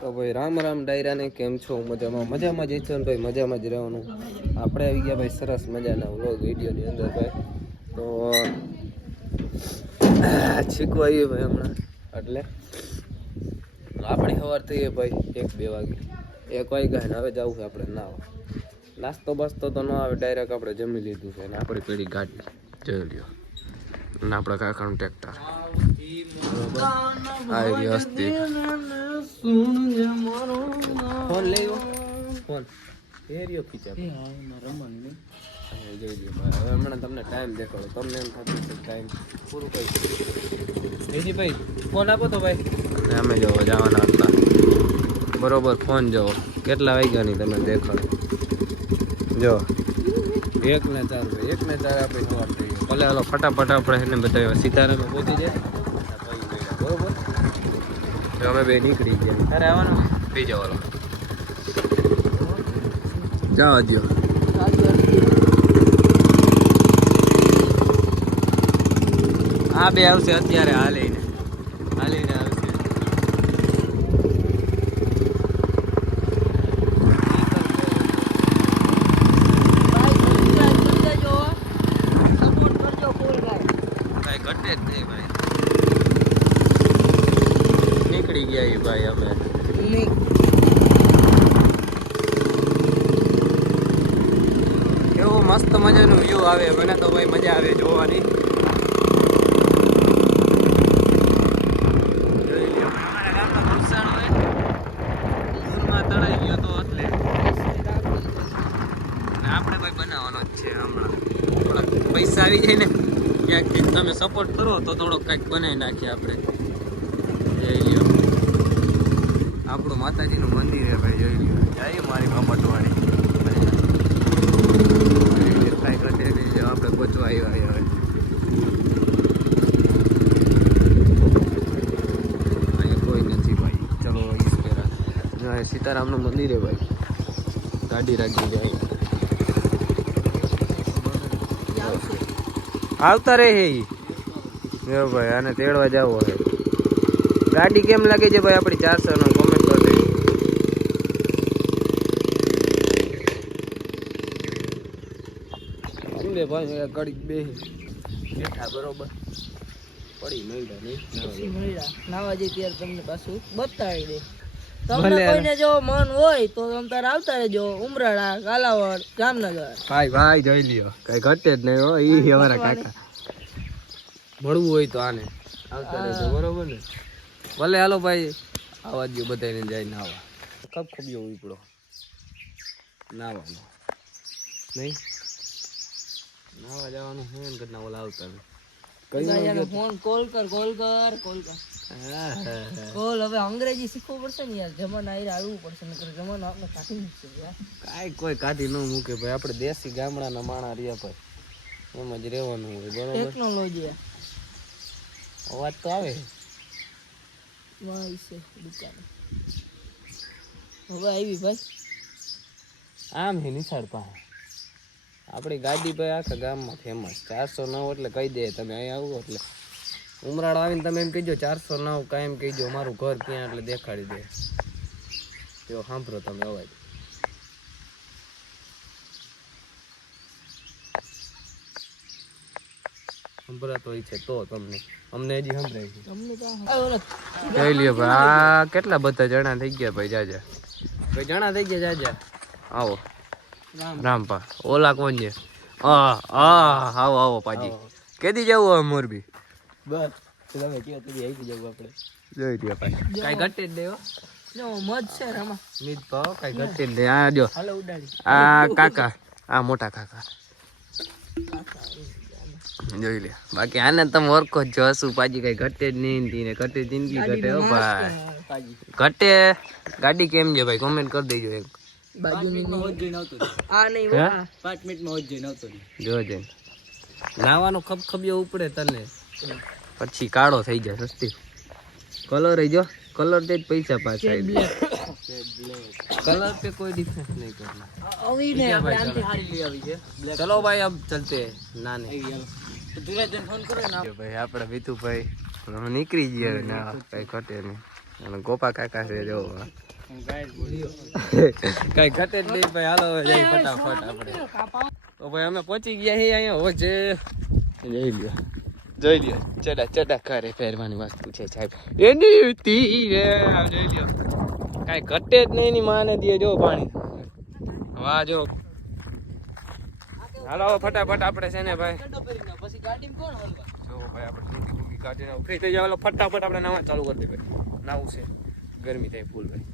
તો ભાઈ રામ રામ ડાયરા ને કેમ છો? મજામાં જ છો ને ભાઈ, મજામાં જ રહેવાનું. આપણે આવી ગયા ભાઈ સરસ મજાના વ્લોગ વિડીયોની અંદર ભાઈ. તો શીખવા આવીએ ભાઈ હમણાં, એટલે આપણે સવાર થઈએ ભાઈ 1-2 વાગે, 1 વાગ્યા ને હવે જવું છે આપણે નાવા. નાસ્તો બાસ્તો તો ન આવે, ડાયરેક્ટ આપણે જમી લીધું છે ને આપણી પેલી ગાડી જોઈ લ્યો અને આપણા કાકાનું ટ્રેક્ટર આવી હસ્તી. ફોન લેવો, ફોન એરિયો ખીચા રમવાનું જોઈ લ્યો ભાઈ. હવે હમણાં તમને ટાઈમ દેખાડો, તમને એમ થતું છે ટાઈમ પૂરું કરી હેજી ભાઈ. ફોન આપો તો ભાઈ. અમે જોવો જવાના હતા બરોબર. ફોન જોવો કેટલા વાગ્યાની તમે દેખાડો. જો 1:04 ભાઈ, 1:04 આપણે સવાર થઈ ગયો. ભલે હાલો ફટાફટ આપણે એને બધા સીતારામાં પહોંચી જાય બરોબર. તો અમે બે નીકળી ગયા. અરે આવવાનું થઈ જવાનો જવા દો. આ બે આવશે અત્યારે હાલીને આવશે. ઘટે જ નહીં ભાઈ. નીકળી ગયા ભાઈ અમે. એવું મસ્ત મજાનું વ્યૂ આવે મને તો ભાઈ, મજા આવે જોવાની. આપણે ભાઈ બનાવવાનો જ છે હમણાં. થોડાક પૈસા આવી જાય ને ક્યાંકથી તમે સપોર્ટ કરો તો થોડોક કંઈક બનાવી નાખીએ આપણે. જોઈ લ્યો આપણું માતાજીનું મંદિર છે ભાઈ, જોઈ લ્યો. જાય મારી મમટવાળી કાંઈ ઘટે નહીં. આપણે પહોંચવા આવ્યા હવે. અહીંયા કોઈ નથી ભાઈ. ચલો ઈશ્વરા સીતારામનું મંદિર છે ભાઈ. ગાડી રાખી જાય આવતા રહે હે જો ભાઈ. આને તેડવા જવો હોય. ગાડી કેમ લાગે છે ભાઈ આપણી 400 નો કોમેન્ટ કરી દે. બે ભાઈ ગાડી બે બેઠા બરોબર. પડી મળ્યા નહીં નાવા જઈ ત્યારે તમને પાછું બતાવી દે. તમને કોઈને જો મન હોય તો તમે તાર આવતા રહેજો. ઉમરાળા, કાલાવડ, જામનગર ભાઈ જોઈ લ્યો. કઈ ઘટે જ નહીં હો. ઈ અમારા કાકા મળવું હોય તો આને આવતા રહેજો બરોબર ને. ભલે હાલો ભાઈ આવા દો બધાને જાય નાવા. કબ ખબ્યો ઉપડો નાવાનો નહીં. નાવા જવાનું હોય ને ઘટના ઓલા આવતા ફોન કોલ કર. હવે અંગ્રેજી શીખવું પડશે ને યાર. જમાના આયરે આવવું પડશે, નકર જમાના આપણે કાઢી મૂકશે યાર. કાંઈ કોઈ કાઢી ન મૂકે ભાઈ. આપણે દેશી ગામડાના માણા રહ્યા ભાઈ, એમ જ રહેવાનું હોય બરોબર. ટેકનોલોજી અવાજ તો આવે હવે આવી ભાઈ. આમ હે નિશાળ પાસે આપણી ગાડી ભાઈ આખા ગામમાં ફેમસ. 409 એટલે કહી દે તમે અહીંયા આવો એટલે. ઉમરાળો આવીને તમે એમ કહીજો 409 કાંઈ એમ કહીજો મારું ઘર ક્યાં, એટલે દેખાડી દે. જો સાંભળો તમે અવાજ. સંભળાતો હોય છે તો તમને, અમને હજી સંભળાય છે. જોઈ લ્યો ભાઈ આ કેટલા બધા જણા થઈ ગયા ભાઈ. જાજા ભાઈ જણા થઈ ગયા. જાજા આવો રામપા. ઓલા કોણ છે? આવો પાજી. કેદી જવું હવે મોરબી? બસ તમે કયો તો આવી જવું આપણે. જોઈ લ્યો ભાઈ કાંઈ ઘટે જ નહીં હો. મજ છે રામા મીત ભાવ કાંઈ ઘટે જ નહીં. આ જો આ કાકા, આ મોટા કાકા જોઈ લે. બાકી આને તમે ઓળખો જ છો. હસું પાજી કઈ ઘટે જ નહીં ને ઘટે જિંદગી ઘટે હો ભાઈ. ઘટે ગાડી કેમ છે ભાઈ કોમેન્ટ કરી દેજો. એક જોજે નાવાનો ખબખબ્યો ઉપડે તને પછી કાળો થઈ જાય સસ્તી. કલર જો કલર દે પૈસા પાછા. कलर पे कोई डिफरेंस नहीं करना। चलो भाई अब चलते नाने भाई आप बीतू भाई निकली गया ना कई कटे नहीं અને ગોપા કાકા છે જો કઈ ઘટે જ નહીં ભાઈ. હાલો જઈ ફટાફટ આપણે. તો ભાઈ અમે પહોંચી ગયા છીએ અહીંયા હોજે. જોઈ લ્યો જોઈ લ્યો ચડા કરે પહેરવાની વસ્તુ છે સાહેબ એની જોઈ લ્યો કઈ ઘટે જ નહીં. ની માને દે જો પાણી. વાહ જો હાલો ફટાફટ આપણે છે ને ભાઈ પછી ગાડીમાં કોણ હલવા? જો ભાઈ આપણે કાઢીને ફ્રી થઈ જાવ. ફટાફટ આપણે નવા ચાલુ કરી દે ભાઈ. નાવું છે ગરમી થાય ફૂલ ભાઈ.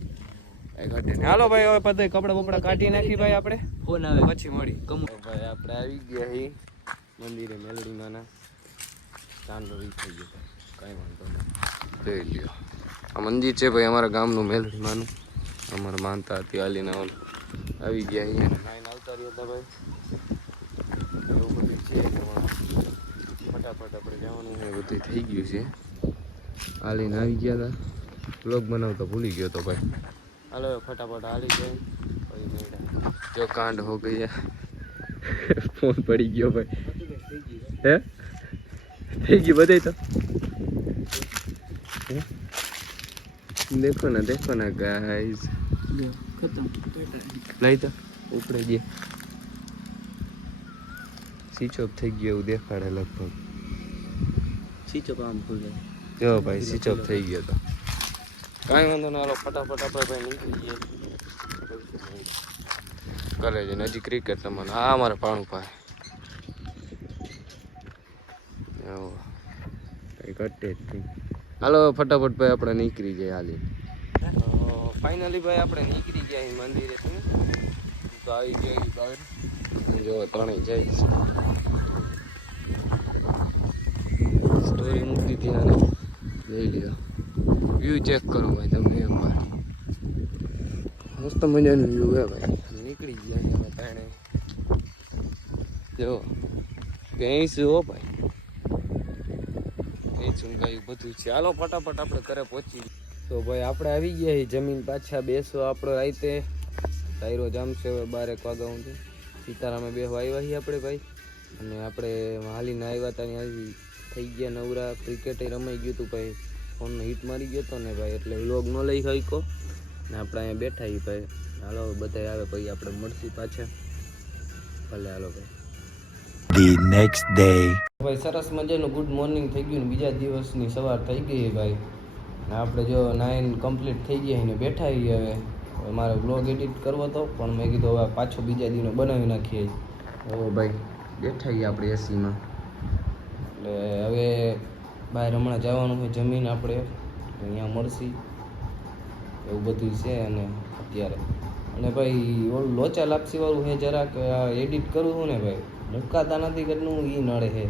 કઈ ઘટે નહીં. હાલો ભાઈ હવે બધા કપડા બપડા કાઢી નાખી ભાઈ આપણે. ફોન આવે પછી મળી કમો ભાઈ. આપણે આવી ગયા હી મંદિરે મેલડીમાંના. ચાંદલો વી થઈ ગયો કાંઈ વાંધો નહીં. જોઈ લ્યો આ મંદિર છે ભાઈ અમારા ગામનું મેલડીમાંનું. અમારા માનતા હતી હાલીના ઓલ આવી ગયા અહીંયા નાઈને આવતા રહ્યા હતા ભાઈ. એવું બધું છે ફટાફટ આપણે જવાનું છે. બધું થઈ ગયું છે. હાલીને આવી ગયા હતા. બ્લોગ બનાવતા ભૂલી ગયો તો ભાઈ. હાલો ફટાફટ હાલી જાય પછી મેળા. જો કાંડ હો ગયા. ફોન પડી ગયો ભાઈ. હે થઈ ગયું બધે તો. દેખો ના ગાઈસ લઈ તો ઉપડે ગયા. સ્વિચ ઓફ થઈ ગયો એવું દેખાડે લગભગ. સ્વિચ ઓફ આમ ખુલે. જો ભાઈ સ્વિચ ઓફ થઈ ગયો તો કાંઈ વાંધો ના. હાલો ફટાફટ આપણે ભાઈ નીકળી જઈએ. કરે છે નજીક ક્રિકેટ તમને. હા અમારે પાણું પાસે કઈ ઘટે જ નહીં. હાલો ફટાફટ ભાઈ આપણે નીકળી જાય હાલી. ફાઇનલી ભાઈ આપણે નીકળી ગયા અહીં મંદિરે છે. તો આવી ગયા બહાર. જો ત્રણેય જાય સ્ટોરી મૂકી દીધી અને જોઈ લ્યો વ્યૂ ચેક કરો ભાઈ તમે એકવાર. મસ્ત મજાનું વ્યૂ હે ભાઈ. નીકળી ગયા અમે ત્રણે. જો ભેંસું હો ભાઈ. ભેંસું ગાયું બધું છે. હાલો ફટાફટ આપણે ઘરે પહોંચી. તો ભાઈ આપણે આવી ગયા છીએ જમીન પાછા બેસો. આપણો રાતે ટાયરો જામશે હવે 12 વાગ્યા સુધી. સીતારામે બેહવા આવ્યા છીએ આપણે ભાઈ. અને આપણે હાલીને આવ્યા હતા ત્યાં થઈ ગયા નવરા. ક્રિકેટે રમાઈ ગયું હતું ભાઈ. ફોનનો હીટ મારી ગયો હતો ને ભાઈ એટલે વ્લોગ ન લઈ શક્યો ને આપણે અહીંયા બેઠા છીએ ભાઈ. હાલો બધા આવે પછી આપણે મળશું પાછા. ભલે હાલો ભાઈ. The next day. ભાઈ સરસ મજાનું ગુડ મોર્નિંગ થઈ ગયું ને બીજા દિવસની સવાર થઈ ગઈ ભાઈ. ને આપણે જો 9 કમ્પ્લીટ થઈ ગયા ને બેઠા છીએ હવે. મારે વ્લોગ એડિટ કરવો હતો પણ મેં કીધું હવે પાછો બીજા દિવસનો બનાવી નાખીએ. ઓ ભાઈ બેઠા છીએ આપણે એસીમાં. એટલે હવે બહાર હમણાં જવાનું છે જમીન આપણે અહીંયા મળશી એવું બધું છે. અને અત્યારે અને ભાઈ ઓલું લોચા લાપસીવાળું છે જરાક એડિટ કરવું છું ને ભાઈ મુકાતા નથી કેટલું એ નડે છે.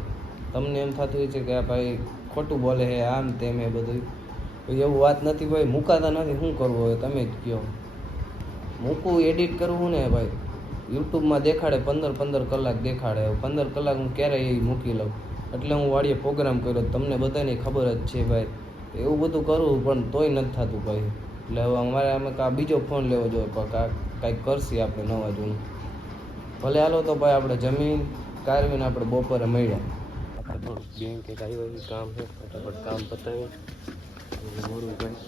તમને એમ થતું હોય છે કે આ ભાઈ ખોટું બોલે છે આમ તેમ એ બધું. એવું વાત નથી ભાઈ. મુકાતા નથી શું કરવું હોય તમે જ કહો. મૂકવું એડિટ કરવું ને ભાઈ યુટ્યુબમાં દેખાડે 15 કલાક દેખાડે. 15 કલાક હું ક્યારેય એ મૂકી લઉં. એટલે હું વાડીએ પ્રોગ્રામ કર્યો. તમને બધાને ખબર જ છે ભાઈ. એવું બધું કરવું પણ તોય નથી થતું ભાઈ. એટલે હવે અમારે અમે બીજો ફોન લેવો જોઈએ કાંઈક કરશી આપણે નવા જૂનું. ભલે હાલો તો ભાઈ આપણે જમીન કારવીને આપણે બપોરે મળ્યા. આપણે થોડુંક બેંક એક આવ્યું કામ છે ફટાફટ કામ પતાવી મોડું ભાઈ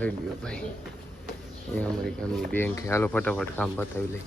રહી ગયો ભાઈ. એ અમારી કામની બેંક છે. હાલો ફટાફટ કામ પતાવી લઈ.